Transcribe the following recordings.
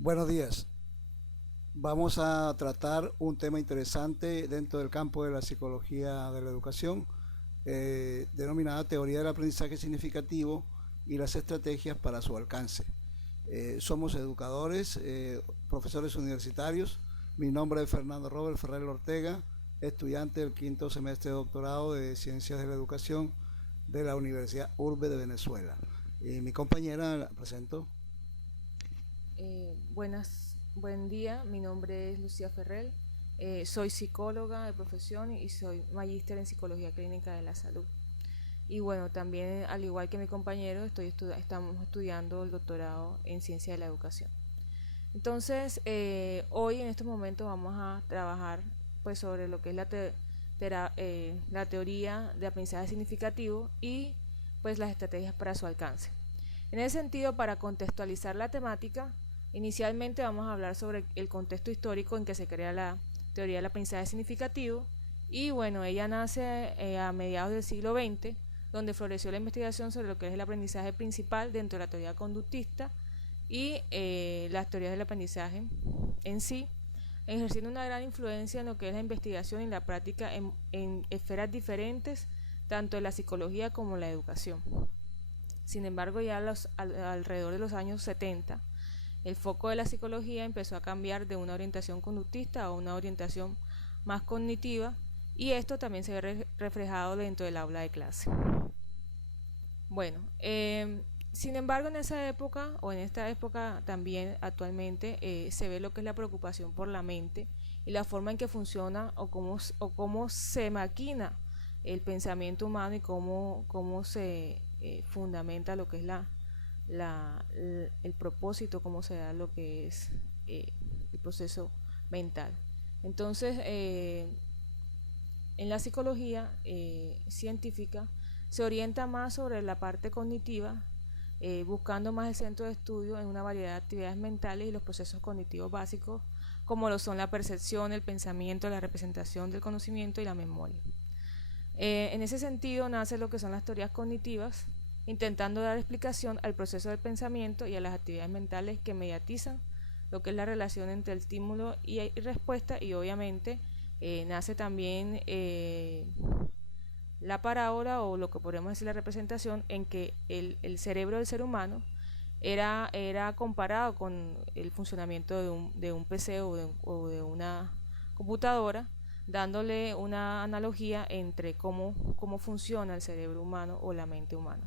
Buenos días. Vamos a tratar un tema interesante dentro del campo de la psicología de la educación, denominada teoría del aprendizaje significativo y las estrategias para su alcance. Somos educadores, profesores universitarios. Mi nombre es Fernando Robert Ferrer Ortega, estudiante del quinto semestre de doctorado de Ciencias de la Educación de la Universidad Urbe de Venezuela. Y mi compañera, la presento. Buen día, mi nombre es Lucía Ferrell, soy psicóloga de profesión y soy magíster en psicología clínica de la salud. Y bueno, también al igual que mi compañero, estamos estudiando el doctorado en ciencia de la educación. Entonces, hoy en estos momentos vamos a trabajar pues sobre lo que es la teoría de aprendizaje significativo y pues las estrategias para su alcance. En ese sentido, para contextualizar la temática, inicialmente vamos a hablar sobre el contexto histórico en que se crea la teoría del aprendizaje significativo. Y bueno, ella nace a mediados del siglo XX, donde floreció la investigación sobre lo que es el aprendizaje principal dentro de la teoría conductista y las teorías del aprendizaje en sí, ejerciendo una gran influencia en lo que es la investigación y la práctica en esferas diferentes, tanto de la psicología como la educación. Sin embargo, ya alrededor de los años 70, el foco de la psicología empezó a cambiar de una orientación conductista a una orientación más cognitiva, y esto también se ve reflejado dentro del aula de clase. Bueno, sin embargo, en esa época, o en esta época también actualmente, se ve lo que es la preocupación por la mente y la forma en que funciona o cómo se maquina el pensamiento humano y cómo se fundamenta lo que es el propósito, cómo se da lo que es el proceso mental. Entonces, en la psicología científica se orienta más sobre la parte cognitiva, buscando más el centro de estudio en una variedad de actividades mentales y los procesos cognitivos básicos, como lo son la percepción, el pensamiento, la representación del conocimiento y la memoria. En ese sentido nace lo que son las teorías cognitivas, intentando dar explicación al proceso del pensamiento y a las actividades mentales que mediatizan lo que es la relación entre el estímulo y respuesta. Y obviamente nace también la parábola, o lo que podemos decir la representación, en que el cerebro del ser humano era comparado con el funcionamiento de un PC o de una computadora, dándole una analogía entre cómo funciona el cerebro humano o la mente humana.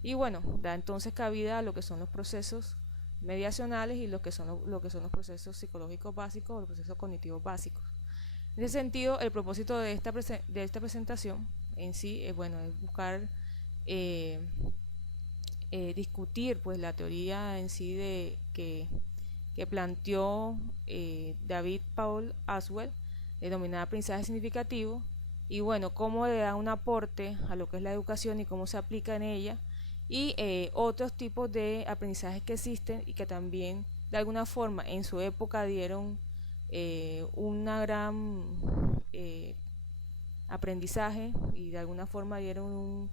Y bueno, da entonces cabida a lo que son los procesos mediacionales y lo que son los procesos psicológicos básicos o los procesos cognitivos básicos. En ese sentido, el propósito de esta presentación en sí es, bueno, es buscar eh, discutir pues la teoría en sí que planteó David Paul Aswell, denominada aprendizaje significativo, y bueno, cómo le da un aporte a lo que es la educación y cómo se aplica en ella, y otros tipos de aprendizajes que existen y que también de alguna forma en su época dieron una gran aprendizaje, y de alguna forma dieron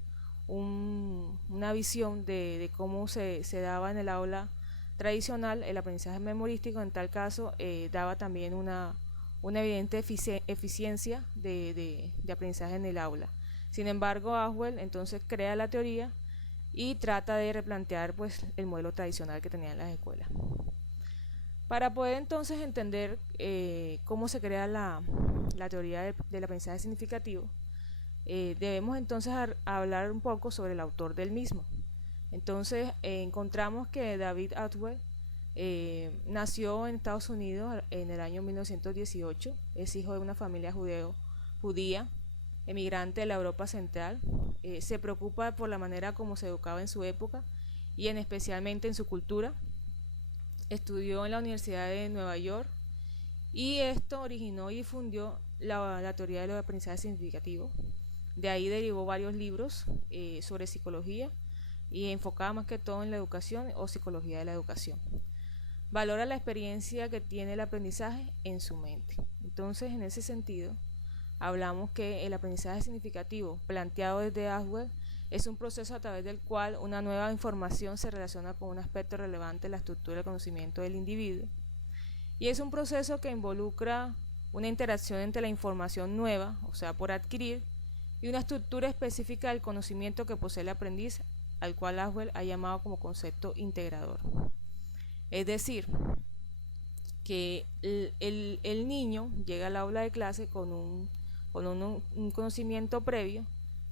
una visión de cómo se daba en el aula tradicional el aprendizaje memorístico. En tal caso, daba también una evidente eficiencia de aprendizaje en el aula. Sin embargo, Aswell entonces crea la teoría y trata de replantear pues el modelo tradicional que tenían las escuelas. Para poder entonces entender cómo se crea la teoría del aprendizaje significativo, debemos entonces hablar un poco sobre el autor del mismo. Entonces encontramos que David Atwell nació en Estados Unidos en el año 1918, es hijo de una familia judía, emigrante de la Europa Central. Se preocupa por la manera como se educaba en su época y especialmente en su cultura. Estudió en la Universidad de Nueva York, y esto originó y difundió la teoría de los aprendizajes significativos. De ahí derivó varios libros sobre psicología, y enfocada más que todo en la educación o psicología de la educación. Valora la experiencia que tiene el aprendizaje en su mente. Entonces, en ese sentido, hablamos que el aprendizaje significativo planteado desde Aswell es un proceso a través del cual una nueva información se relaciona con un aspecto relevante de la estructura del conocimiento del individuo. Y es un proceso que involucra una interacción entre la información nueva, o sea, por adquirir, y una estructura específica del conocimiento que posee el aprendiz, al cual Laswell ha llamado como concepto integrador. Es decir, que el niño llega al aula de clase con un conocimiento previo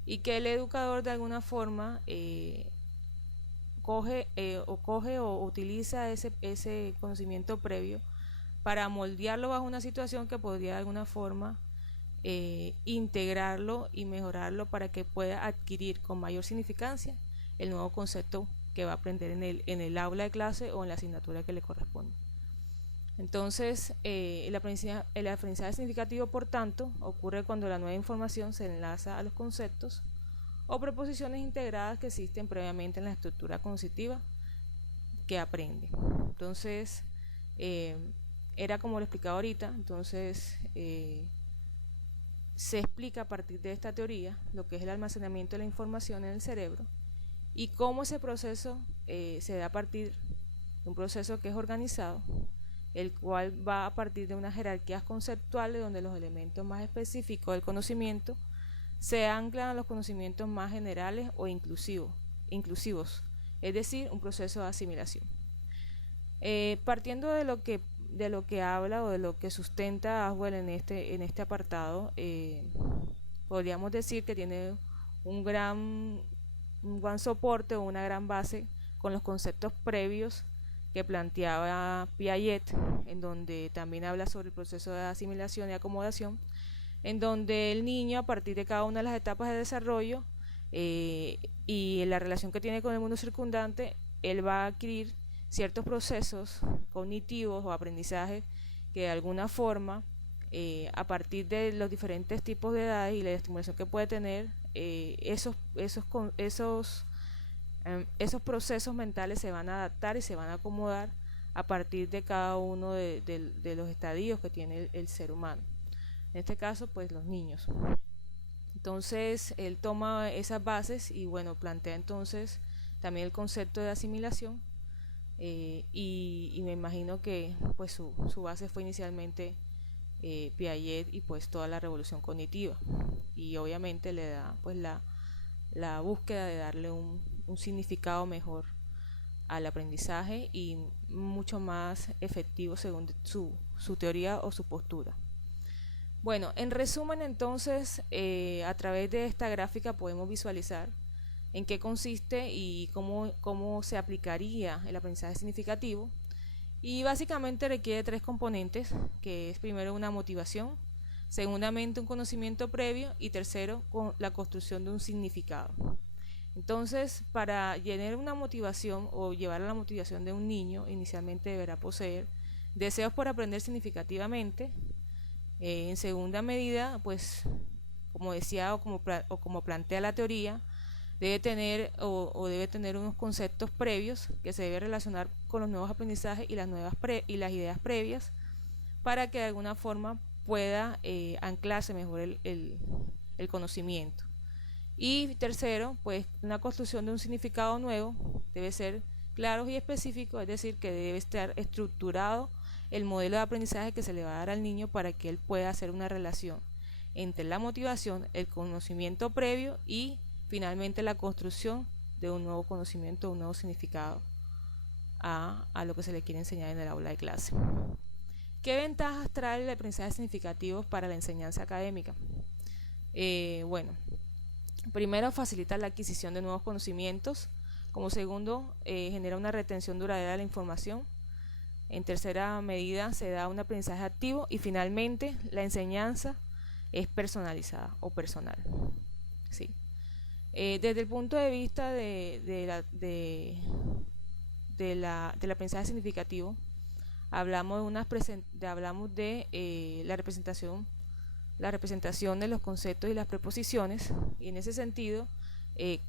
y que el educador de alguna forma coge o utiliza ese conocimiento previo para moldearlo bajo una situación que podría de alguna forma integrarlo y mejorarlo para que pueda adquirir con mayor significancia el nuevo concepto que va a aprender en el aula de clase o en la asignatura que le corresponde. Entonces, el aprendizaje significativo, por tanto, ocurre cuando la nueva información se enlaza a los conceptos o preposiciones integradas que existen previamente en la estructura cognitiva que aprende. Entonces, era como lo explicaba ahorita, entonces se explica a partir de esta teoría lo que es el almacenamiento de la información en el cerebro y cómo ese proceso se da a partir de un proceso que es organizado, el cual va a partir de unas jerarquías conceptuales donde los elementos más específicos del conocimiento se anclan a los conocimientos más generales o inclusivos, es decir, un proceso de asimilación. Partiendo de lo que habla o de lo que sustenta Laswell en este apartado, podríamos decir que tiene un gran soporte o una gran base con los conceptos previos que planteaba Piaget, en donde también habla sobre el proceso de asimilación y acomodación, en donde el niño, a partir de cada una de las etapas de desarrollo y la relación que tiene con el mundo circundante, él va a adquirir ciertos procesos cognitivos o aprendizaje que de alguna forma, a partir de los diferentes tipos de edades y la estimulación que puede tener, esos procesos mentales se van a adaptar y se van a acomodar a partir de cada uno de los estadios que tiene el ser humano. En este caso, pues los niños. Entonces, él toma esas bases y bueno, plantea entonces también el concepto de asimilación y me imagino que pues su base fue inicialmente Piaget y pues toda la revolución cognitiva y obviamente le da pues la búsqueda de darle un significado mejor al aprendizaje y mucho más efectivo según su teoría o su postura. Bueno, en resumen entonces, a través de esta gráfica podemos visualizar en qué consiste y cómo se aplicaría el aprendizaje significativo, y básicamente requiere tres componentes, que es primero una motivación, segundamente un conocimiento previo y tercero la construcción de un significado. Entonces, para llenar una motivación o llevar a la motivación de un niño, inicialmente deberá poseer deseos por aprender significativamente. En segunda medida, pues, como decía o como plantea la teoría, debe tener unos conceptos previos que se debe relacionar con los nuevos aprendizajes y las ideas previas para que de alguna forma pueda anclarse mejor el conocimiento. Y tercero, pues una construcción de un significado nuevo debe ser claro y específico, es decir, que debe estar estructurado el modelo de aprendizaje que se le va a dar al niño para que él pueda hacer una relación entre la motivación, el conocimiento previo y finalmente la construcción de un nuevo conocimiento, un nuevo significado a lo que se le quiere enseñar en el aula de clase. ¿Qué ventajas trae el aprendizaje significativo para la enseñanza académica? Bueno, primero, facilita la adquisición de nuevos conocimientos. Como segundo, genera una retención duradera de la información. En tercera medida, se da un aprendizaje activo. Y finalmente, la enseñanza es personalizada o personal. ¿Sí? Desde el punto de vista del aprendizaje significativo, hablamos de la representación de los conceptos y las preposiciones, y en ese sentido,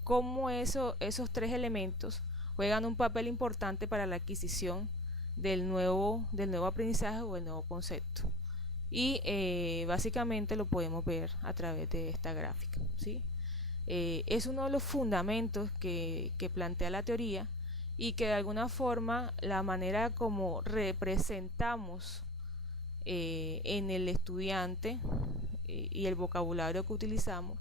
cómo esos tres elementos juegan un papel importante para la adquisición del nuevo aprendizaje o del nuevo concepto. Y básicamente lo podemos ver a través de esta gráfica, ¿sí? es uno de los fundamentos que plantea la teoría, y que de alguna forma la manera como representamos en el estudiante y el vocabulario que utilizamos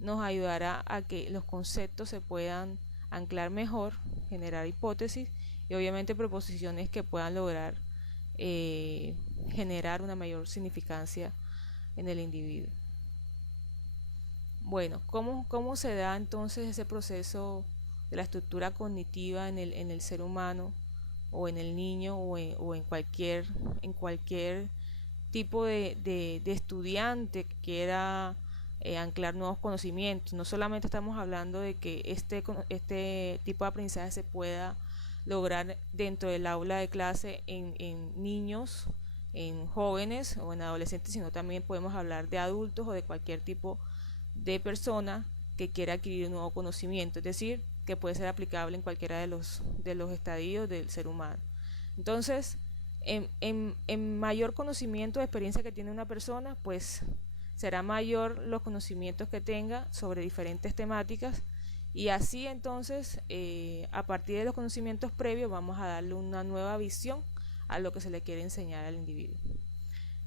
nos ayudará a que los conceptos se puedan anclar mejor, generar hipótesis y obviamente proposiciones que puedan lograr generar una mayor significancia en el individuo. Bueno, ¿cómo se da entonces ese proceso de la estructura cognitiva en el ser humano o en el niño o en cualquier tipo de estudiante que quiera anclar nuevos conocimientos? No solamente estamos hablando de que este tipo de aprendizaje se pueda lograr dentro del aula de clase en niños, en jóvenes o en adolescentes, sino también podemos hablar de adultos o de cualquier tipo de persona que quiera adquirir un nuevo conocimiento, es decir, que puede ser aplicable en cualquiera de los estadios del ser humano. Entonces, en mayor conocimiento o experiencia que tiene una persona, pues será mayor los conocimientos que tenga sobre diferentes temáticas, y así entonces a partir de los conocimientos previos vamos a darle una nueva visión a lo que se le quiere enseñar al individuo.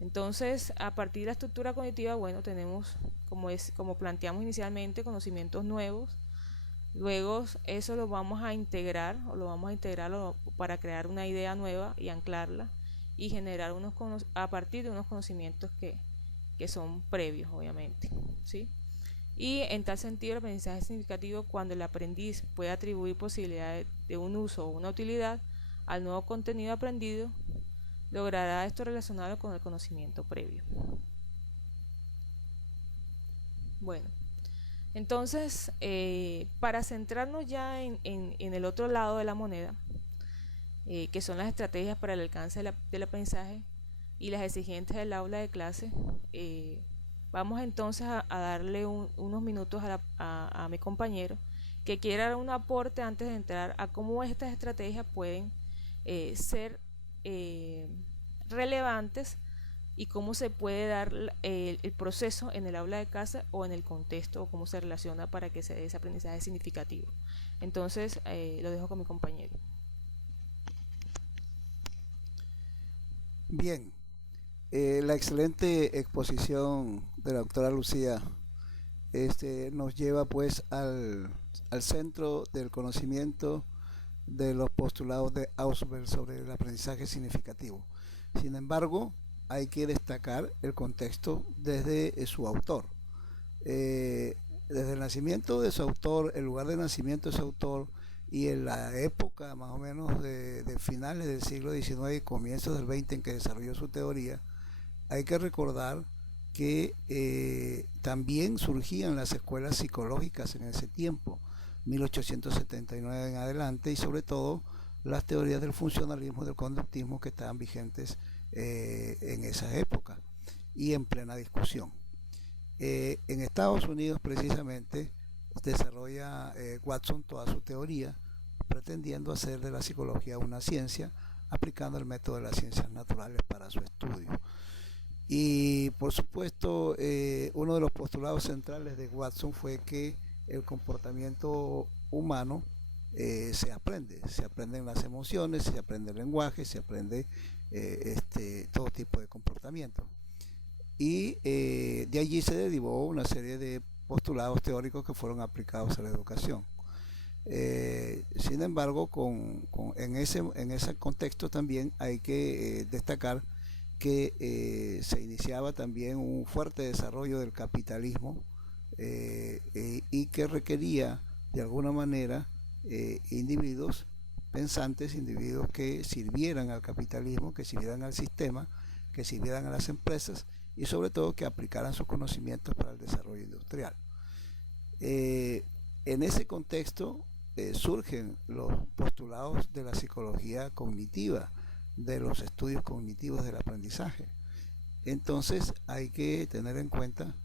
Entonces, a partir de la estructura cognitiva, bueno, tenemos, como planteamos inicialmente, conocimientos nuevos. Luego eso lo vamos a integrar para crear una idea nueva y anclarla y generar a partir de unos conocimientos que son previos, obviamente, ¿sí? Y en tal sentido, el aprendizaje es significativo cuando el aprendiz puede atribuir posibilidades de un uso o una utilidad al nuevo contenido aprendido. Logrará esto relacionado con el conocimiento previo. Bueno, entonces, para centrarnos ya en el otro lado de la moneda, que son las estrategias para el alcance del aprendizaje y las exigencias del aula de clase, vamos entonces a darle unos minutos a mi compañero que quiera dar un aporte antes de entrar a cómo estas estrategias pueden ser relevantes y cómo se puede dar el proceso en el aula de casa o en el contexto, o cómo se relaciona para que se dé ese aprendizaje significativo. Entonces lo dejo con mi compañero. Bien, la excelente exposición de la doctora Lucía nos lleva pues al centro del conocimiento de los postulados de Ausubel sobre el aprendizaje significativo. Sin embargo, hay que destacar el contexto desde su autor. Desde el nacimiento de su autor, el lugar de nacimiento de su autor, y en la época más o menos de finales del siglo XIX y comienzos del XX en que desarrolló su teoría, hay que recordar que también surgían las escuelas psicológicas en ese tiempo, 1879 en adelante, y sobre todo las teorías del funcionalismo y del conductismo que estaban vigentes en esa época y en plena discusión. En Estados Unidos precisamente desarrolla Watson toda su teoría pretendiendo hacer de la psicología una ciencia, aplicando el método de las ciencias naturales para su estudio. Y por supuesto, uno de los postulados centrales de Watson fue que el comportamiento humano se aprenden las emociones, se aprende el lenguaje, se aprende todo tipo de comportamiento. Y de allí se derivó una serie de postulados teóricos que fueron aplicados a la educación. Sin embargo, en ese contexto también hay que destacar que se iniciaba también un fuerte desarrollo del capitalismo y que requería de alguna manera individuos pensantes, individuos que sirvieran al capitalismo, que sirvieran al sistema, que sirvieran a las empresas y sobre todo que aplicaran sus conocimientos para el desarrollo industrial. En ese contexto surgen los postulados de la psicología cognitiva, de los estudios cognitivos del aprendizaje. Entonces hay que tener en cuenta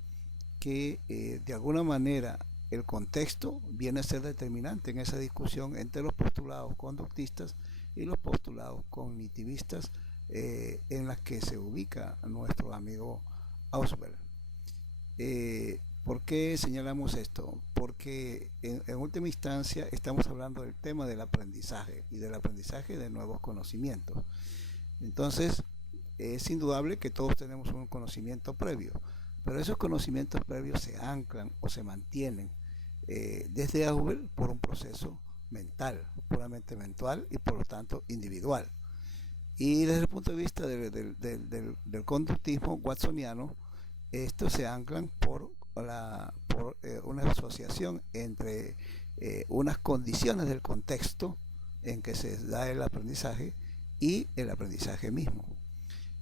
que de alguna manera el contexto viene a ser determinante en esa discusión entre los postulados conductistas y los postulados cognitivistas en las que se ubica nuestro amigo Ausubel. ¿Por qué señalamos esto? Porque en última instancia estamos hablando del tema del aprendizaje y del aprendizaje de nuevos conocimientos. Entonces, es indudable que todos tenemos un conocimiento previo, pero esos conocimientos previos se anclan o se mantienen desde Ausubel por un proceso mental, puramente mental y por lo tanto individual. Y desde el punto de vista del conductismo watsoniano, estos se anclan por una asociación entre unas condiciones del contexto en que se da el aprendizaje y el aprendizaje mismo.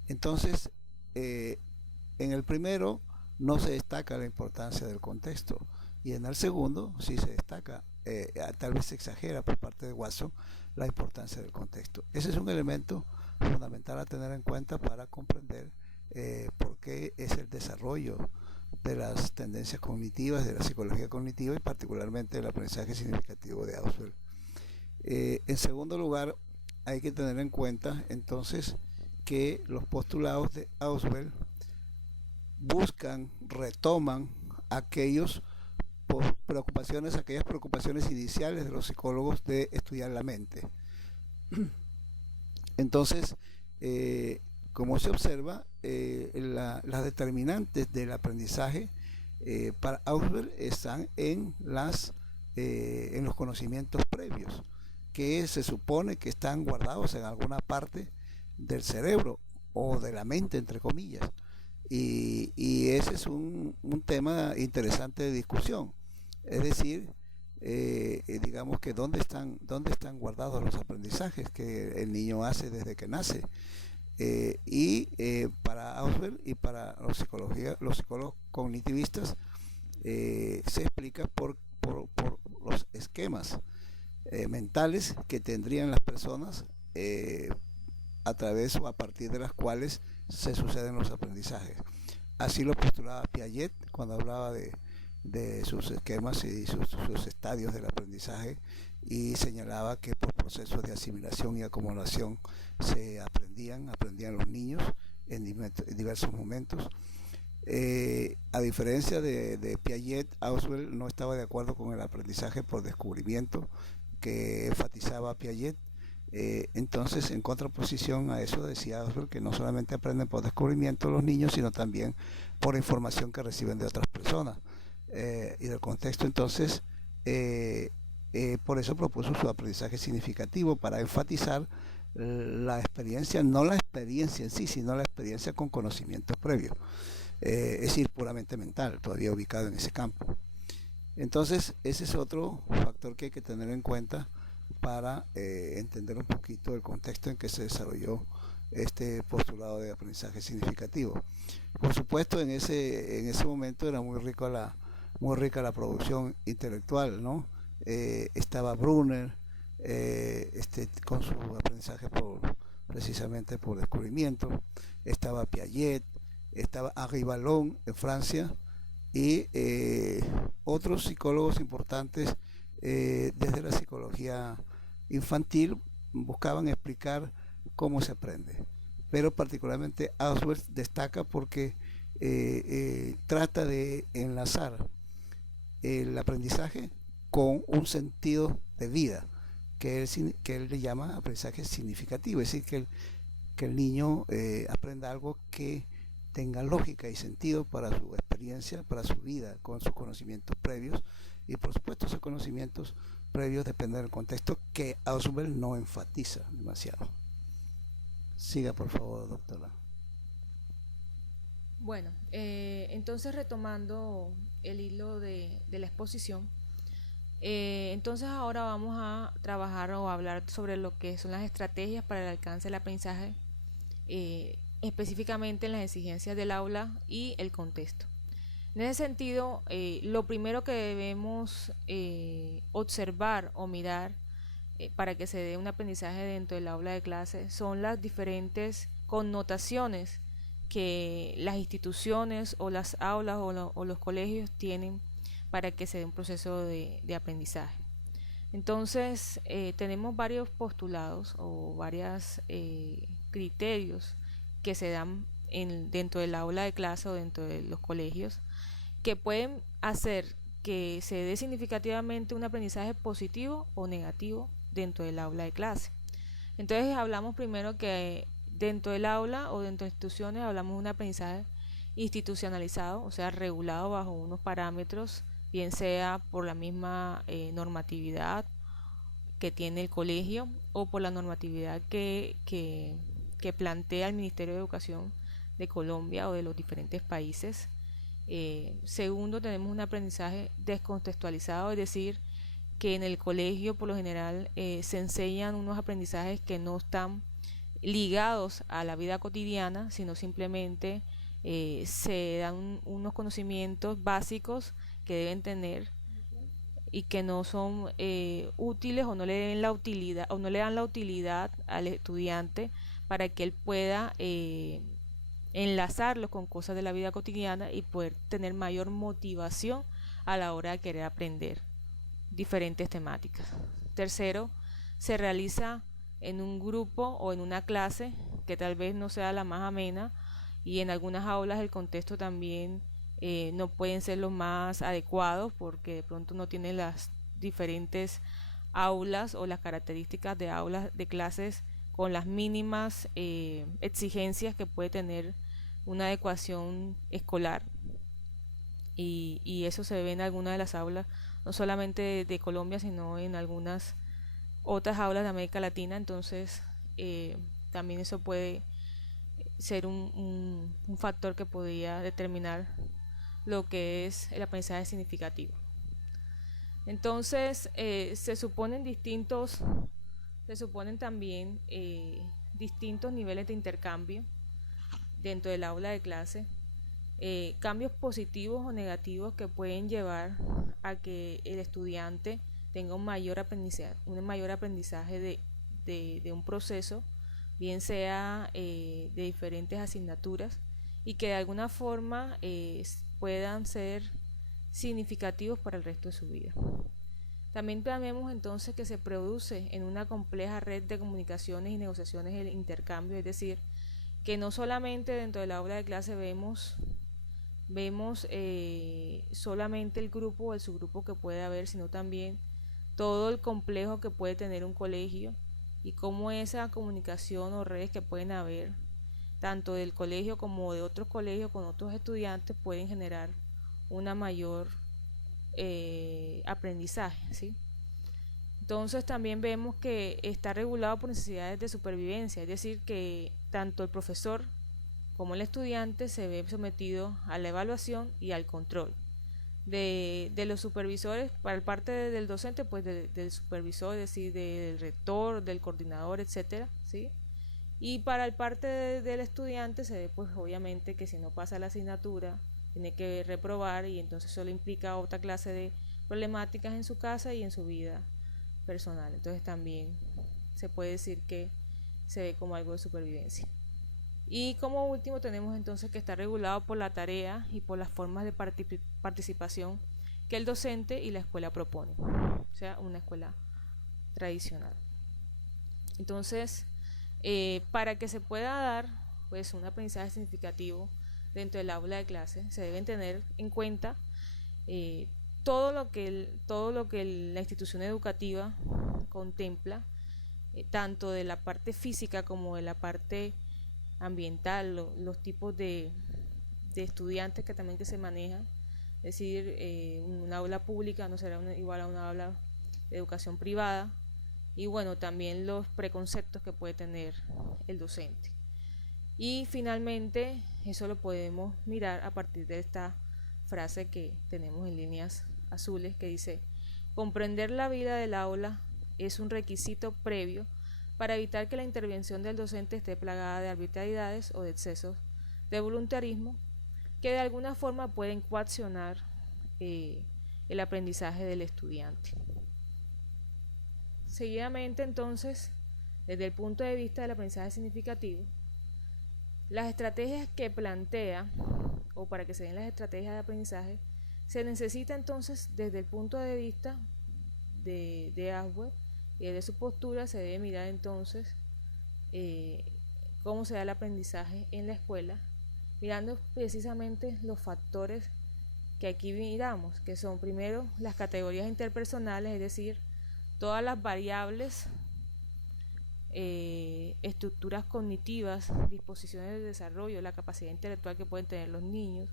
Entonces, en el primero no se destaca la importancia del contexto, y en el segundo sí se destaca, tal vez se exagera por parte de Watson, la importancia del contexto. Ese es un elemento fundamental a tener en cuenta para comprender por qué es el desarrollo de las tendencias cognitivas, de la psicología cognitiva y particularmente el aprendizaje significativo de Ausubel. En segundo lugar, hay que tener en cuenta entonces que los postulados de Ausubel retoman aquellas preocupaciones iniciales de los psicólogos de estudiar la mente. Entonces, como se observa, las determinantes del aprendizaje para Ausubel están en los conocimientos previos, que se supone que están guardados en alguna parte del cerebro o de la mente, entre comillas. Y ese es un tema interesante de discusión. Es decir, digamos que dónde están guardados los aprendizajes que el niño hace desde que nace. Para Ausubel y para los psicólogos cognitivistas se explica por los esquemas mentales que tendrían las personas a través o a partir de las cuales se suceden los aprendizajes. Así lo postulaba Piaget cuando hablaba de sus esquemas y sus estadios del aprendizaje, y señalaba que por procesos de asimilación y acumulación se aprendían los niños en diversos momentos. A diferencia de Piaget, Ausubel no estaba de acuerdo con el aprendizaje por descubrimiento que enfatizaba Piaget. Entonces, en contraposición a eso, decía Ausubel que no solamente aprenden por descubrimiento los niños, sino también por información que reciben de otras personas y del contexto. Entonces, por eso propuso su aprendizaje significativo, para enfatizar la experiencia, no la experiencia en sí, sino la experiencia con conocimientos previos, es decir, puramente mental, todavía ubicado en ese campo. Entonces, ese es otro factor que hay que tener en cuenta para entender un poquito el contexto en que se desarrolló este postulado de aprendizaje significativo. Por supuesto, en ese momento era muy rica la producción intelectual, ¿no? Estaba Brunner con su aprendizaje precisamente por descubrimiento, estaba Piaget, estaba Henri Vallon en Francia, y otros psicólogos importantes desde la psicología infantil buscaban explicar cómo se aprende, pero particularmente Ausubel destaca porque trata de enlazar el aprendizaje con un sentido de vida que él le llama aprendizaje significativo, es decir, que el niño aprenda algo que tenga lógica y sentido para su experiencia, para su vida, con sus conocimientos previos, y por supuesto esos conocimientos previos dependen del contexto, que Ausubel no enfatiza demasiado. Siga, por favor, doctora. Bueno, entonces retomando el hilo de la exposición, entonces ahora vamos a trabajar o a hablar sobre lo que son las estrategias para el alcance del aprendizaje, específicamente en las exigencias del aula y el contexto. En ese sentido, lo primero que debemos observar o mirar para que se dé un aprendizaje dentro del aula de clase son las diferentes connotaciones que las instituciones o las aulas o los colegios tienen para que se dé un proceso de aprendizaje. Entonces, tenemos varios postulados o varios criterios que se dan dentro del aula de clase o dentro de los colegios, que pueden hacer que se dé significativamente un aprendizaje positivo o negativo dentro del aula de clase. Entonces hablamos primero que dentro del aula o dentro de instituciones hablamos de un aprendizaje institucionalizado, o sea, regulado bajo unos parámetros, bien sea por la misma normatividad que tiene el colegio o por la normatividad que plantea el Ministerio de Educación de Colombia o de los diferentes países. Segundo, tenemos un aprendizaje descontextualizado, es decir, que en el colegio por lo general se enseñan unos aprendizajes que no están ligados a la vida cotidiana, sino simplemente se dan unos conocimientos básicos que deben tener y que no son útiles o no le den la utilidad o no le dan la utilidad al estudiante para que él pueda enlazarlos con cosas de la vida cotidiana y poder tener mayor motivación a la hora de querer aprender diferentes temáticas. Tercero, se realiza en un grupo o en una clase que tal vez no sea la más amena, y en algunas aulas el contexto también no pueden ser los más adecuados porque de pronto no tienen las diferentes aulas o las características de aulas de clases con las mínimas exigencias que puede tener una adecuación escolar, y eso se ve en algunas de las aulas, no solamente de Colombia, sino en algunas otras aulas de América Latina. Entonces también eso puede ser un factor que podría determinar lo que es el aprendizaje significativo. Entonces se suponen también distintos niveles de intercambio dentro del aula de clase, cambios positivos o negativos que pueden llevar a que el estudiante tenga un mayor aprendizaje de un proceso, bien sea de diferentes asignaturas, y que de alguna forma puedan ser significativos para el resto de su vida. También vemos entonces que se produce en una compleja red de comunicaciones y negociaciones el intercambio, es decir, que no solamente dentro del aula de clase vemos solamente el grupo o el subgrupo que puede haber, sino también todo el complejo que puede tener un colegio y cómo esa comunicación o redes que pueden haber tanto del colegio como de otros colegios con otros estudiantes pueden generar una mayor aprendizaje, ¿sí? Entonces también vemos que está regulado por necesidades de supervivencia, es decir, que tanto el profesor como el estudiante se ve sometido a la evaluación y al control de los supervisores, para parte del docente, pues del supervisor, es decir, del rector, del coordinador, etcétera, ¿sí? Y para el parte del estudiante se ve pues obviamente que si no pasa la asignatura tiene que reprobar, y entonces eso le implica otra clase de problemáticas en su casa y en su vida personal. Entonces también se puede decir que se ve como algo de supervivencia. Y como último tenemos entonces que está regulado por la tarea y por las formas de participación que el docente y la escuela proponen, o sea, una escuela tradicional. Entonces, para que se pueda dar pues un aprendizaje significativo dentro del aula de clase, se deben tener en cuenta todo lo que la institución educativa contempla, tanto de la parte física como de la parte ambiental, los tipos de estudiantes que también que se manejan, es decir, un aula pública no será igual a una aula de educación privada, y bueno, también los preconceptos que puede tener el docente. Y finalmente eso lo podemos mirar a partir de esta frase que tenemos en líneas azules que dice: comprender la vida del aula es un requisito previo para evitar que la intervención del docente esté plagada de arbitrariedades o de excesos de voluntarismo que de alguna forma pueden coaccionar el aprendizaje del estudiante. Seguidamente, entonces, desde el punto de vista del aprendizaje significativo, las estrategias que plantea, o para que se den las estrategias de aprendizaje, se necesita entonces desde el punto de vista de Ashworth y de su postura. Se debe mirar entonces cómo se da el aprendizaje en la escuela, mirando precisamente los factores que aquí miramos, que son primero las categorías interpersonales, es decir, todas las variables, estructuras cognitivas, disposiciones de desarrollo, la capacidad intelectual que pueden tener los niños,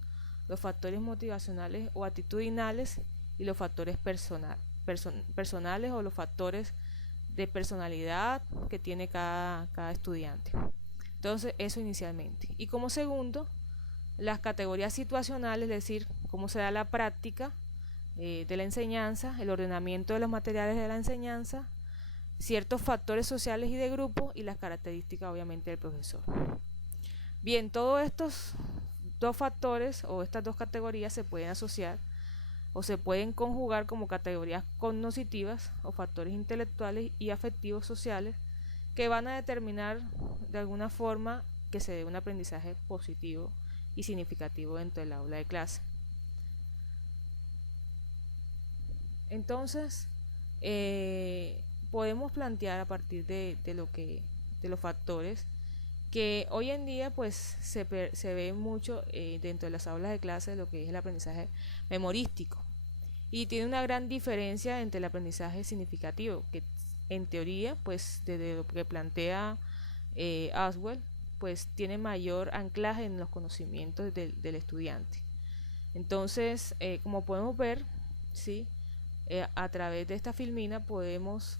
los factores motivacionales o actitudinales y los factores personales o los factores de personalidad que tiene cada estudiante. Entonces, eso inicialmente. Y como segundo, las categorías situacionales, es decir, cómo se da la práctica de la enseñanza, el ordenamiento de los materiales de la enseñanza, ciertos factores sociales y de grupo y las características obviamente del profesor. Bien, todos estos dos factores o estas dos categorías se pueden asociar o se pueden conjugar como categorías cognitivas o factores intelectuales y afectivos sociales que van a determinar de alguna forma que se dé un aprendizaje positivo y significativo dentro del aula de clase. Entonces, podemos plantear a partir de los factores que hoy en día pues se ve mucho dentro de las aulas de clase lo que es el aprendizaje memorístico, y tiene una gran diferencia entre el aprendizaje significativo, que en teoría pues desde lo que plantea Aswell pues tiene mayor anclaje en los conocimientos del estudiante. Entonces, como podemos ver, ¿sí? A través de esta filmina podemos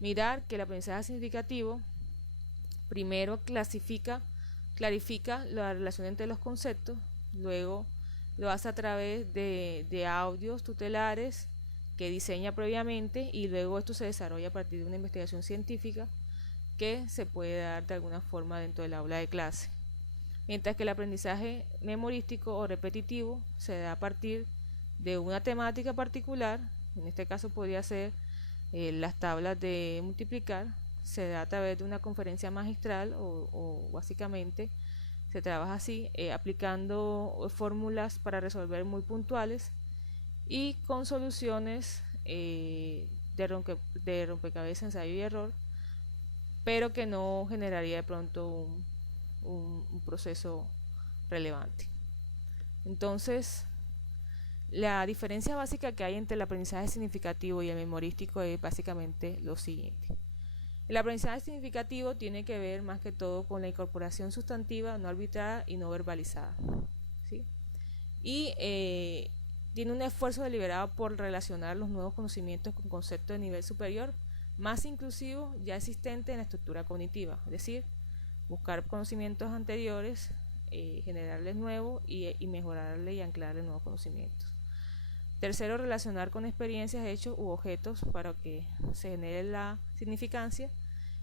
mirar que el aprendizaje significativo primero clarifica la relación entre los conceptos, luego lo hace a través de audios tutelares que diseña previamente, y luego esto se desarrolla a partir de una investigación científica que se puede dar de alguna forma dentro del aula de clase. Mientras que el aprendizaje memorístico o repetitivo se da a partir de una temática particular, en este caso podría ser las tablas de multiplicar, se da a través de una conferencia magistral o básicamente se trabaja así, aplicando fórmulas para resolver muy puntuales y con soluciones de rompecabezas, ensayo y error, pero que no generaría de pronto un proceso relevante. Entonces, la diferencia básica que hay entre el aprendizaje significativo y el memorístico es básicamente lo siguiente. El aprendizaje significativo tiene que ver más que todo con la incorporación sustantiva no arbitrada y no verbalizada, ¿sí? Y tiene un esfuerzo deliberado por relacionar los nuevos conocimientos con conceptos de nivel superior, más inclusivos ya existentes en la estructura cognitiva, es decir, buscar conocimientos anteriores, generarles nuevos y mejorarles y anclarles nuevos conocimientos. Tercero, relacionar con experiencias, hechos u objetos para que se genere la significancia.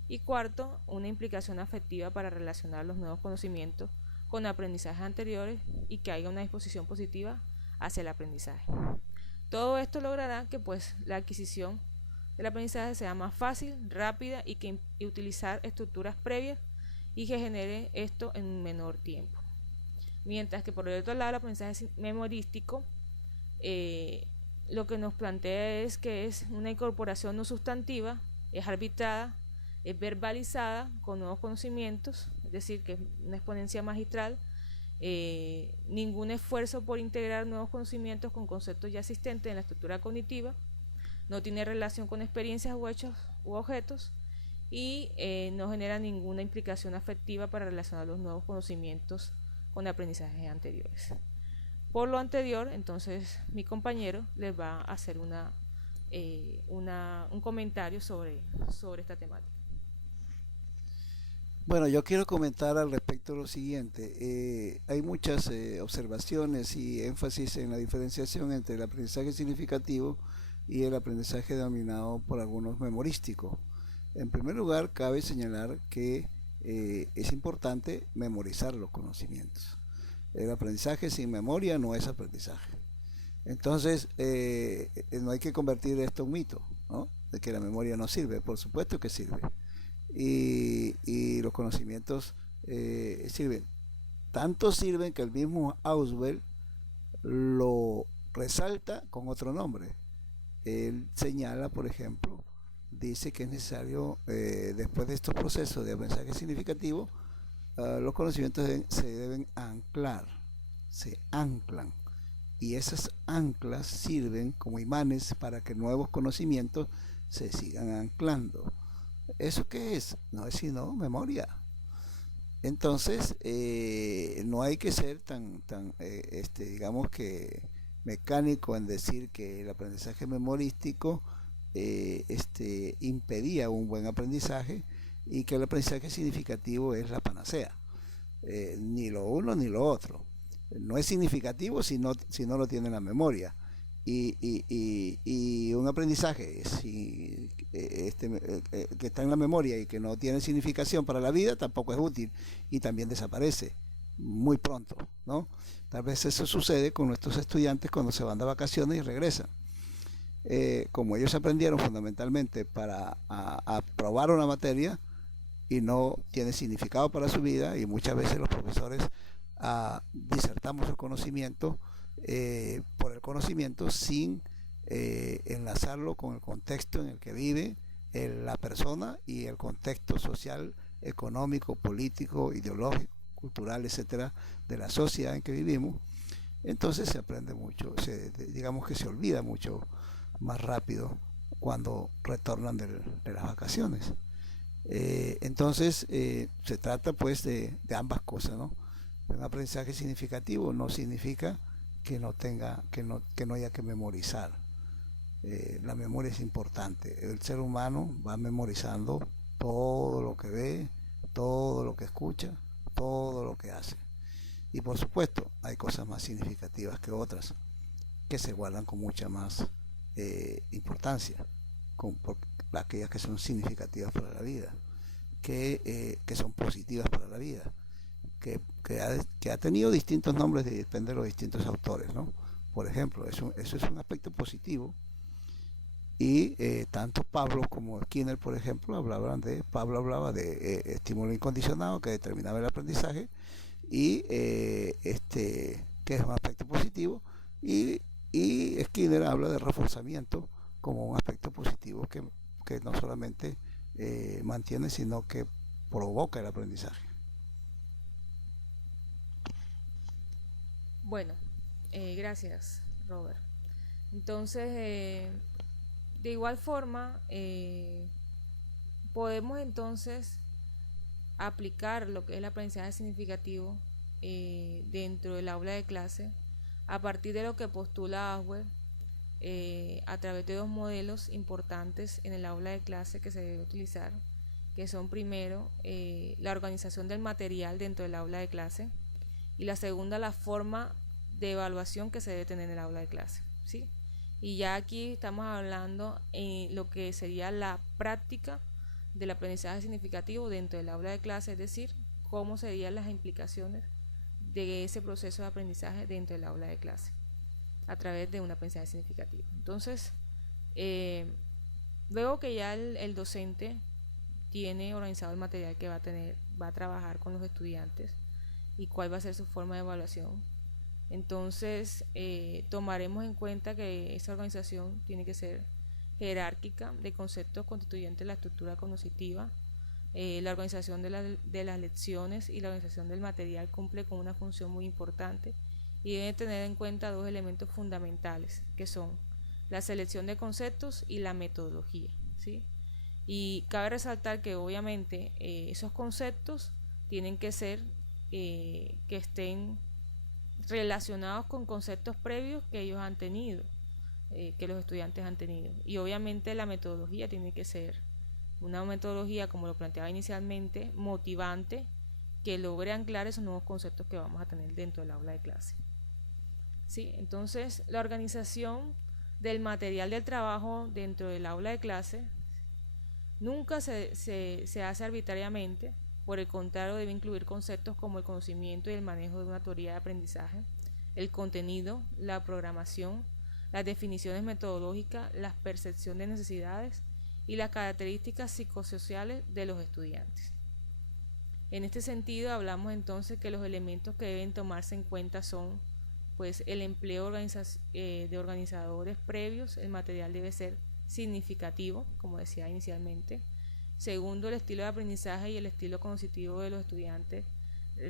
Y cuarto, una implicación afectiva para relacionar los nuevos conocimientos con aprendizajes anteriores y que haya una disposición positiva hacia el aprendizaje. Todo esto logrará que pues la adquisición del aprendizaje sea más fácil, rápida y utilizar estructuras previas y que genere esto en un menor tiempo. Mientras que por el otro lado el aprendizaje memorístico lo que nos plantea es que es una incorporación no sustantiva, es arbitrada, es verbalizada con nuevos conocimientos, es decir, que es una exponencia magistral, ningún esfuerzo por integrar nuevos conocimientos con conceptos ya existentes en la estructura cognitiva, no tiene relación con experiencias u hechos u objetos y no genera ninguna implicación afectiva para relacionar los nuevos conocimientos con aprendizajes anteriores. Por lo anterior, entonces mi compañero les va a hacer un comentario sobre esta temática. Bueno, yo quiero comentar al respecto lo siguiente. Hay muchas observaciones y énfasis en la diferenciación entre el aprendizaje significativo y el aprendizaje denominado por algunos memorístico. En primer lugar, cabe señalar que es importante memorizar los conocimientos. El aprendizaje sin memoria no es aprendizaje. Entonces, no hay que convertir esto en un mito, ¿no? De que la memoria no sirve. Por supuesto que sirve. Y los conocimientos sirven. Tanto sirven que el mismo Auswell lo resalta con otro nombre. Él señala, por ejemplo, dice que es necesario, después de estos procesos de aprendizaje significativo, los conocimientos se deben anclar, se anclan. y esas anclas sirven como imanes para que nuevos conocimientos se sigan anclando. ¿Eso qué es? No es sino memoria. Entonces, no hay que ser tan digamos que mecánico en decir que el aprendizaje memorístico impedía un buen aprendizaje y que el aprendizaje significativo es la panacea. Ni lo uno ni lo otro. No es significativo si no lo tiene en la memoria. Y un aprendizaje que está en la memoria y que no tiene significación para la vida tampoco es útil y también desaparece muy pronto, ¿no? Tal vez eso sucede con nuestros estudiantes cuando se van de vacaciones y regresan. Como ellos aprendieron fundamentalmente para aprobar una materia y no tiene significado para su vida, y muchas veces los profesores disertamos el conocimiento por el conocimiento sin enlazarlo con el contexto en el que vive la persona y el contexto social, económico, político, ideológico, cultural, etcétera, de la sociedad en que vivimos. Entonces se aprende mucho, digamos que se olvida mucho más rápido cuando retornan de las vacaciones. Entonces se trata pues de ambas cosas, ¿no? Un aprendizaje significativo no significa que no haya que memorizar. La memoria es importante. El ser humano va memorizando todo lo que ve, todo lo que escucha, todo lo que hace. Y por supuesto hay cosas más significativas que otras que se guardan con mucha más importancia, por aquellas que son significativas para la vida, que son positivas para la vida, que ha tenido distintos nombres, depende de los distintos autores, ¿no? Por ejemplo, eso es un aspecto positivo, y tanto Pablo como Skinner, por ejemplo, Pablo hablaba de estímulo incondicionado que determinaba el aprendizaje, y que es un aspecto positivo, y Skinner habla de reforzamiento como un aspecto positivo que no solamente mantiene, sino que provoca el aprendizaje. Bueno, gracias, Robert. Entonces, de igual forma, podemos entonces aplicar lo que es el aprendizaje significativo dentro del aula de clase a partir de lo que postula Aswell a través de dos modelos importantes en el aula de clase que se debe utilizar, que son primero la organización del material dentro del aula de clase, y la segunda, la forma de evaluación que se debe tener en el aula de clase, ¿sí? Y ya aquí estamos hablando en lo que sería la práctica del aprendizaje significativo dentro del aula de clase, es decir, cómo serían las implicaciones de ese proceso de aprendizaje dentro del aula de clase a través de un aprendizaje significativo. Entonces, luego que ya el docente tiene organizado el material que va a trabajar con los estudiantes y cuál va a ser su forma de evaluación, entonces tomaremos en cuenta que esa organización tiene que ser jerárquica de conceptos constituyentes de la estructura cognitiva. La organización de las lecciones y la organización del material cumple con una función muy importante y debe tener en cuenta dos elementos fundamentales, que son la selección de conceptos y la metodología, ¿sí? Y cabe resaltar que obviamente esos conceptos tienen que ser que estén relacionados con conceptos previos que ellos han tenido, que los estudiantes han tenido, y obviamente la metodología tiene que ser una metodología, como lo planteaba inicialmente, motivante, que logre anclar esos nuevos conceptos que vamos a tener dentro del aula de clase, ¿sí? Entonces, la organización del material del trabajo dentro del aula de clase nunca se hace arbitrariamente. Por el contrario, debe incluir conceptos como el conocimiento y el manejo de una teoría de aprendizaje, el contenido, la programación, las definiciones metodológicas, la percepción de necesidades y las características psicosociales de los estudiantes. En este sentido, hablamos entonces que los elementos que deben tomarse en cuenta son pues el empleo de organizadores previos. El material debe ser significativo, como decía inicialmente. Segundo, el estilo de aprendizaje y el estilo cognitivo de los estudiantes,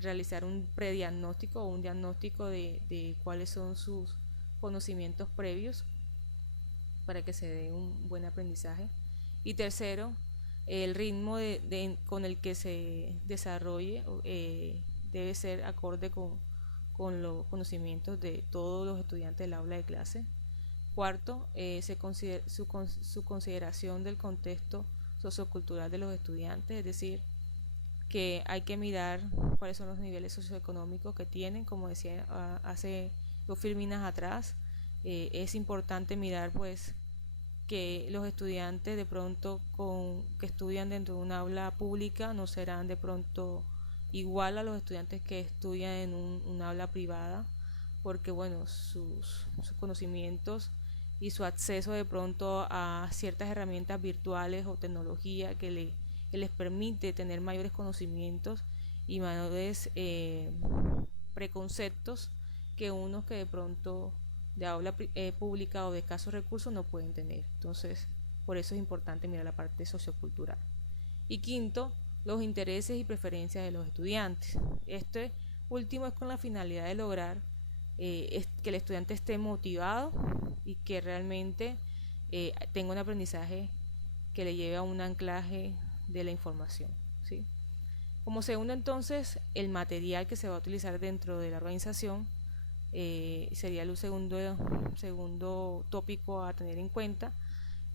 realizar un prediagnóstico o un diagnóstico de cuáles son sus conocimientos previos para que se dé un buen aprendizaje. Y tercero, el ritmo con el que se desarrolle debe ser acorde con los conocimientos de todos los estudiantes del aula de clase. Cuarto, su consideración del contexto sociocultural de los estudiantes, es decir, que hay que mirar cuáles son los niveles socioeconómicos que tienen, como decía hace 2 filminas atrás. Es importante mirar pues que los estudiantes de pronto que estudian dentro de un aula pública no serán de pronto igual a los estudiantes que estudian en un aula privada, porque bueno, sus conocimientos y su acceso de pronto a ciertas herramientas virtuales o tecnología que les permite tener mayores conocimientos y mayores preconceptos que unos que de pronto de aula pública o de escasos recursos no pueden tener. Entonces, por eso es importante mirar la parte sociocultural. Y quinto, los intereses y preferencias de los estudiantes. Este último es con la finalidad de lograr que el estudiante esté motivado y que realmente tenga un aprendizaje que le lleve a un anclaje de la información, ¿sí? Como segundo, entonces, el material que se va a utilizar dentro de la organización sería el segundo tópico a tener en cuenta,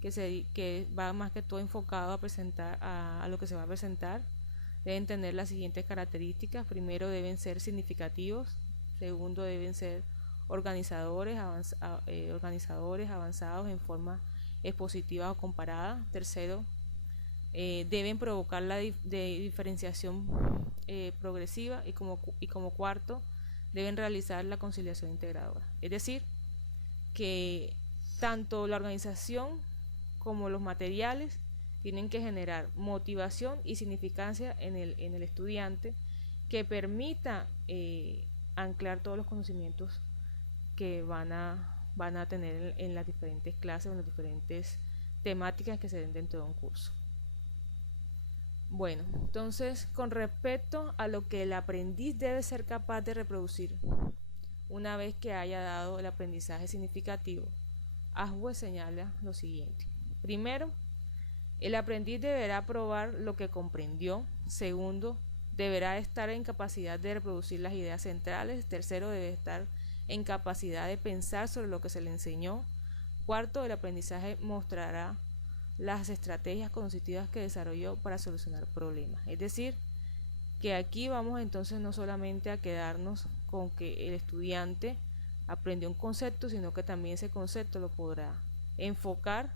que va más que todo enfocado a presentar a lo que se va a presentar. Deben tener las siguientes características. Primero, deben ser significativos. Segundo, deben ser organizadores avanzados en forma expositiva o comparada. Tercero, deben provocar la diferenciación progresiva. Y como cuarto, deben realizar la conciliación integradora. Es decir, que tanto la organización como los materiales tienen que generar motivación y significancia en el estudiante, que permita anclar todos los conocimientos que van a tener en las diferentes clases o en las diferentes temáticas que se den dentro de un curso. Bueno, entonces, con respecto a lo que el aprendiz debe ser capaz de reproducir una vez que haya dado el aprendizaje significativo, Ashworth señala lo siguiente. Primero, el aprendiz deberá probar lo que comprendió. Segundo, deberá estar en capacidad de reproducir las ideas centrales. Tercero, debe estar en capacidad de pensar sobre lo que se le enseñó. Cuarto, el aprendizaje mostrará las estrategias cognitivas que desarrolló para solucionar problemas. Es decir, que aquí vamos entonces no solamente a quedarnos con que el estudiante aprendió un concepto, sino que también ese concepto lo podrá enfocar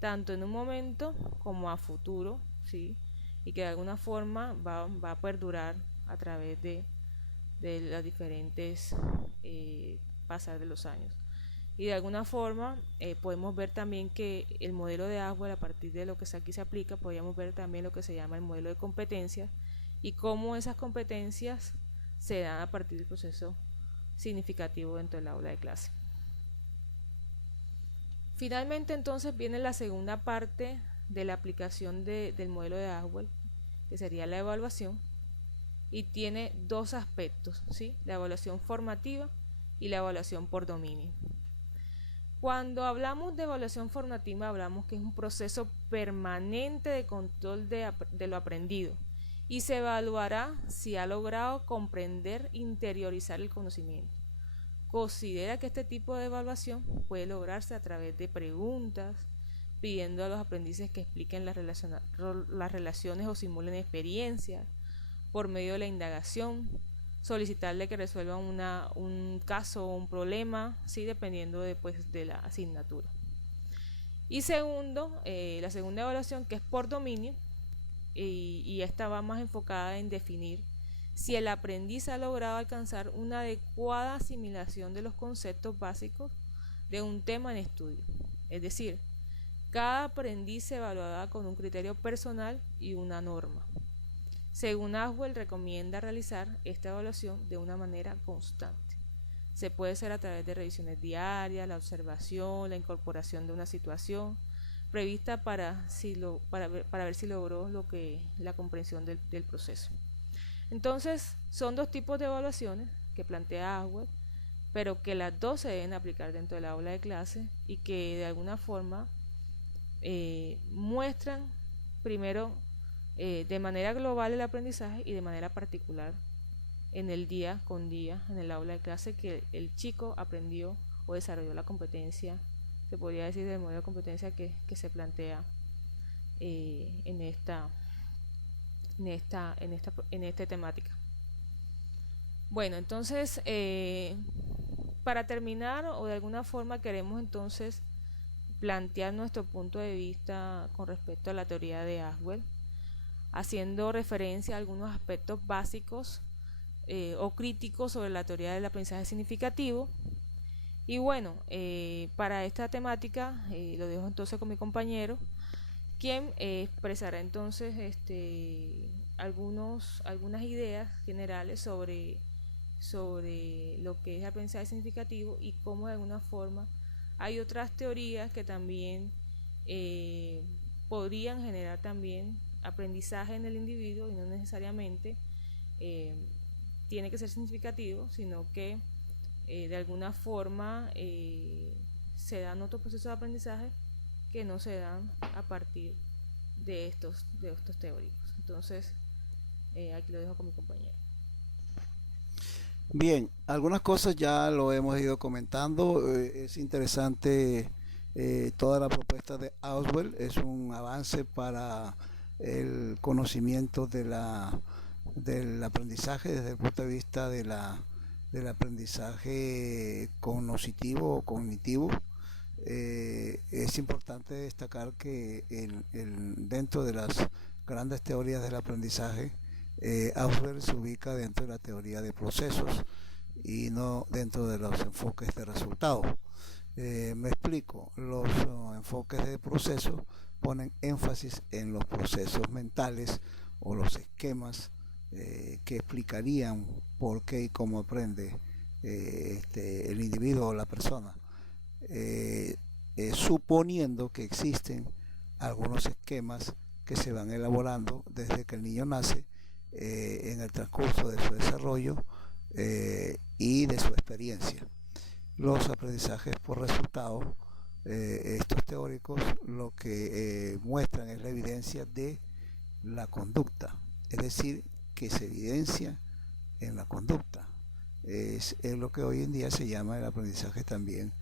tanto en un momento como a futuro, ¿sí? Y que de alguna forma va a perdurar a través de las diferentes pasar de los años. Y de alguna forma podemos ver también que el modelo de Ashworth, a partir de lo que aquí se aplica, podríamos ver también lo que se llama el modelo de competencias y cómo esas competencias se dan a partir del proceso significativo dentro del aula de clase. Finalmente, entonces, viene la segunda parte de la aplicación del modelo de Ashworth, que sería la evaluación, y tiene 2 aspectos, ¿sí? La evaluación formativa y la evaluación por dominio. Cuando hablamos de evaluación formativa, hablamos que es un proceso permanente de control de lo aprendido y se evaluará si ha logrado comprender e interiorizar el conocimiento. Considera que este tipo de evaluación puede lograrse a través de preguntas, pidiendo a los aprendices que expliquen las relaciones o simulen experiencias, por medio de la indagación, solicitarle que resuelvan un caso o un problema, ¿sí? Dependiendo de la asignatura. Y segundo, la segunda evaluación, que es por dominio, y esta va más enfocada en definir si el aprendiz ha logrado alcanzar una adecuada asimilación de los conceptos básicos de un tema en estudio. Es decir, cada aprendiz se evaluará con un criterio personal y una norma. Según Ashworth, recomienda realizar esta evaluación de una manera constante. Se puede hacer a través de revisiones diarias, la observación, la incorporación de una situación prevista para ver si logró la comprensión del proceso. Entonces, son 2 tipos de evaluaciones que plantea Ashworth, pero que las dos se deben aplicar dentro del aula de clase y que de alguna forma muestran primero de manera global el aprendizaje y de manera particular en el día con día, en el aula de clase, que el chico aprendió o desarrolló la competencia, se podría decir, del modelo de competencia que se plantea en esta temática. Bueno, entonces, para terminar, o de alguna forma queremos entonces plantear nuestro punto de vista con respecto a la teoría de Aswell, haciendo referencia a algunos aspectos básicos o críticos sobre la teoría del aprendizaje significativo. Y bueno, para esta temática lo dejo entonces con mi compañero, quien expresará entonces algunas ideas generales sobre lo que es aprendizaje significativo y cómo de alguna forma hay otras teorías que también podrían generar también aprendizaje en el individuo y no necesariamente tiene que ser significativo, sino que de alguna forma se dan otros procesos de aprendizaje que no se dan a partir de estos teóricos. Entonces, aquí lo dejo con mi compañero. Bien, algunas cosas ya lo hemos ido comentando. Es interesante toda la propuesta de Aswell. Es un avance para el conocimiento del aprendizaje desde el punto de vista del aprendizaje cognoscitivo o cognitivo. Es importante destacar que dentro de las grandes teorías del aprendizaje, Aswell se ubica dentro de la teoría de procesos y no dentro de los enfoques de resultados. Me explico, los enfoques de procesos ponen énfasis en los procesos mentales o los esquemas que explicarían por qué y cómo aprende el individuo o la persona, suponiendo que existen algunos esquemas que se van elaborando desde que el niño nace en el transcurso de su desarrollo y de su experiencia. Los aprendizajes por resultados, estos teóricos lo que muestran es la evidencia de la conducta, es decir, que se evidencia en la conducta. Es lo que hoy en día se llama el aprendizaje también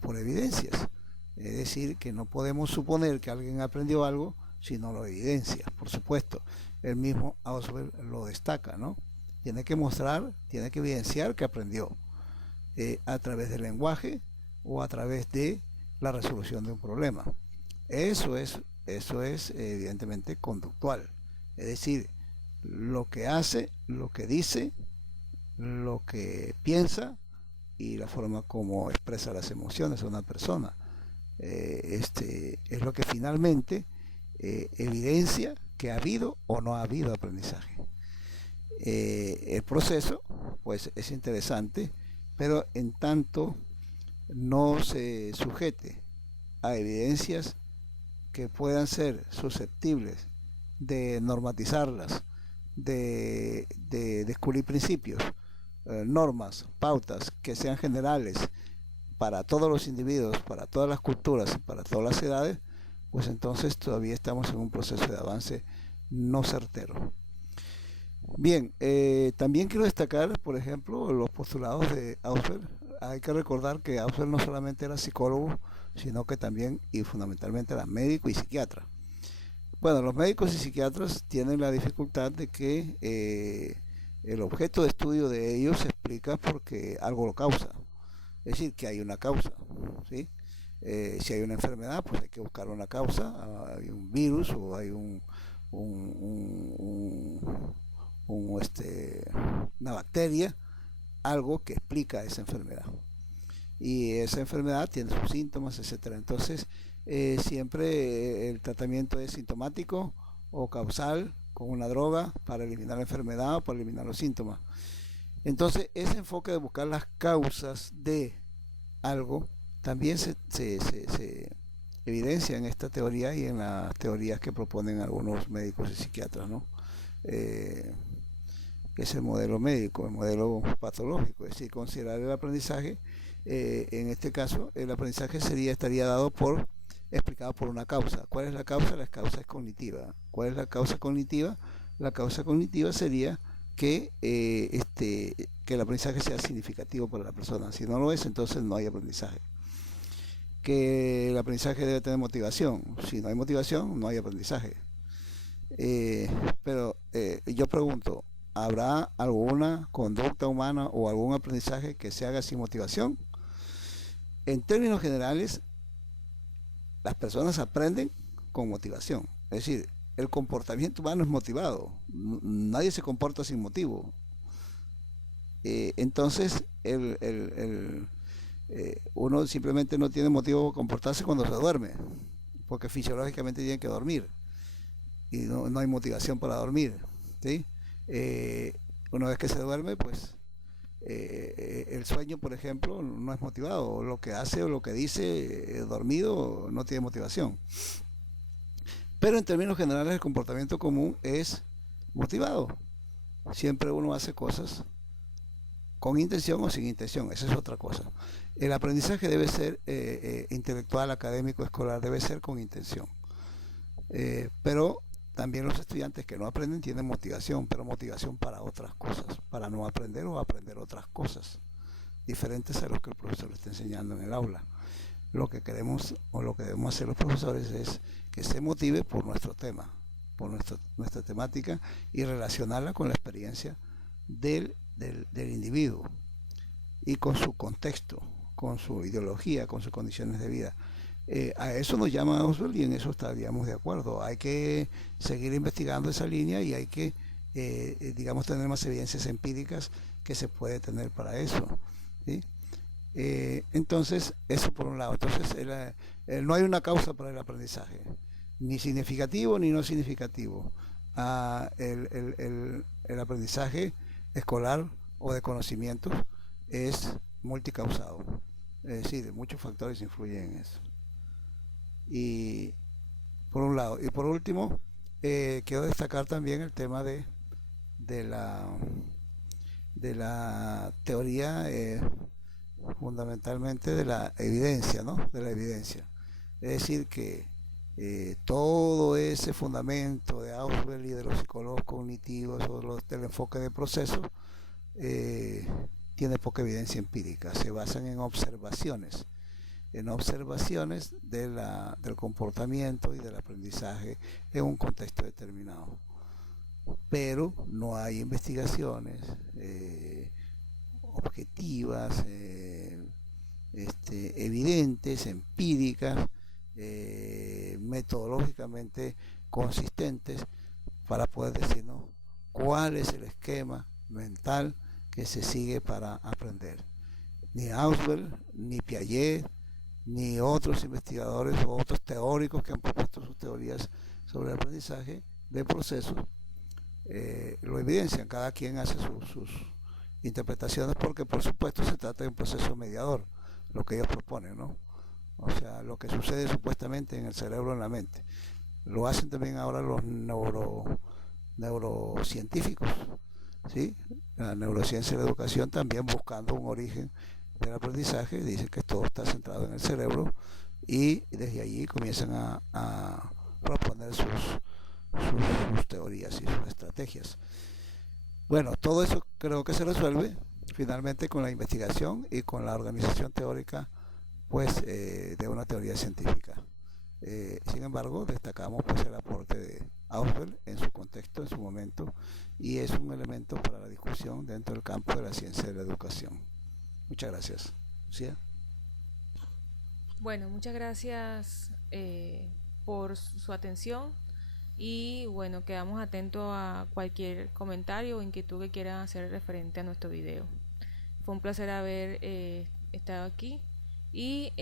por evidencias. Es decir, que no podemos suponer que alguien aprendió algo si no lo evidencia. Por supuesto, el mismo Aswell lo destaca, ¿no? Tiene que mostrar, tiene que evidenciar que aprendió a través del lenguaje o a través de la resolución de un problema. Eso es evidentemente conductual. Es decir, lo que hace, lo que dice, lo que piensa y la forma como expresa las emociones de una persona. Es lo que finalmente evidencia que ha habido o no ha habido aprendizaje. El proceso, pues, es interesante, pero en tanto no se sujete a evidencias que puedan ser susceptibles de normatizarlas, de descubrir principios, normas, pautas que sean generales para todos los individuos, para todas las culturas, para todas las edades, pues entonces todavía estamos en un proceso de avance no certero. Bien, también quiero destacar, por ejemplo, los postulados de Aswell. Hay que recordar que Aswell no solamente era psicólogo, sino que también y fundamentalmente era médico y psiquiatra. Bueno, los médicos y psiquiatras tienen la dificultad de que el objeto de estudio de ellos se explica porque algo lo causa. Es decir, que hay una causa, ¿sí? Si hay una enfermedad, pues hay que buscar una causa. Hay un virus o hay una bacteria, algo que explica esa enfermedad. Y esa enfermedad tiene sus síntomas, etcétera. Entonces, siempre el tratamiento es sintomático o causal con una droga para eliminar la enfermedad o para eliminar los síntomas. Entonces, ese enfoque de buscar las causas de algo también se evidencia en esta teoría y en las teorías que proponen algunos médicos y psiquiatras, ¿no? que es el modelo médico, el modelo patológico, es decir, considerar el aprendizaje, en este caso, el aprendizaje estaría dado explicado por una causa. ¿Cuál es la causa? La causa es cognitiva. ¿Cuál es la causa cognitiva? La causa cognitiva sería que el aprendizaje sea significativo para la persona. Si no lo es, entonces no hay aprendizaje. Que el aprendizaje debe tener motivación. Si no hay motivación, no hay aprendizaje. Pero yo pregunto, ¿habrá alguna conducta humana o algún aprendizaje que se haga sin motivación? En términos generales, las personas aprenden con motivación. Es decir, el comportamiento humano es motivado. Nadie se comporta sin motivo. Entonces, uno simplemente no tiene motivo de comportarse cuando se duerme, porque fisiológicamente tiene que dormir y no hay motivación para dormir, ¿sí? Una vez que se duerme, pues el sueño, por ejemplo, no es motivado. Lo que hace o lo que dice dormido no tiene motivación. Pero en términos generales el comportamiento común es motivado. Siempre uno hace cosas con intención o sin intención, esa es otra cosa. El aprendizaje debe ser intelectual, académico, escolar, debe ser con intención. Pero también los estudiantes que no aprenden tienen motivación, pero motivación para otras cosas, para no aprender o aprender otras cosas, diferentes a lo que el profesor le está enseñando en el aula. Lo que queremos o lo que debemos hacer los profesores es que se motive por nuestro tema, por nuestra temática y relacionarla con la experiencia del individuo y con su contexto, con su ideología, con sus condiciones de vida. A eso nos llama Auswell y en eso estaríamos de acuerdo. Hay que seguir investigando esa línea y hay que, digamos, tener más evidencias empíricas que se puede tener para eso, ¿sí? Entonces, eso por un lado. Entonces, no hay una causa para el aprendizaje, ni significativo ni no significativo. El aprendizaje escolar o de conocimientos es multicausado, es decir, muchos factores influyen en eso. Y por un lado, y por último, quiero destacar también el tema de la teoría, fundamentalmente de la evidencia, ¿no? De la evidencia. Es decir, que todo ese fundamento de Auswell y de los psicólogos cognitivos o del enfoque de procesos tiene poca evidencia empírica, se basan en observaciones del comportamiento y del aprendizaje en un contexto determinado. Pero no hay investigaciones objetivas, evidentes, empíricas, metodológicamente consistentes para poder decirnos cuál es el esquema mental que se sigue para aprender. Ni Auswell, ni Piaget, ni otros investigadores o otros teóricos que han propuesto sus teorías sobre el aprendizaje de procesos lo evidencian. Cada quien hace sus interpretaciones porque por supuesto se trata de un proceso mediador, lo que ellos proponen, ¿no? O sea, lo que sucede supuestamente en el cerebro, en la mente. Lo hacen también ahora los neurocientíficos, ¿sí? La neurociencia y la educación también buscando un origen del aprendizaje, dicen que todo está centrado en el cerebro y desde allí comienzan a proponer sus teorías y sus estrategias. Bueno, todo eso creo que se resuelve finalmente con la investigación y con la organización teórica, pues, de una teoría científica. Sin embargo, destacamos pues el aporte de Auswell en su contexto, en su momento, y es un elemento para la discusión dentro del campo de la ciencia de la educación. Muchas gracias. ¿Lucía? Bueno, muchas gracias por su atención y bueno, quedamos atentos a cualquier comentario o inquietud que quieran hacer referente a nuestro video. Fue un placer haber estado aquí y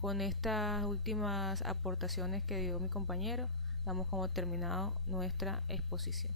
con estas últimas aportaciones que dio mi compañero, damos como terminado nuestra exposición.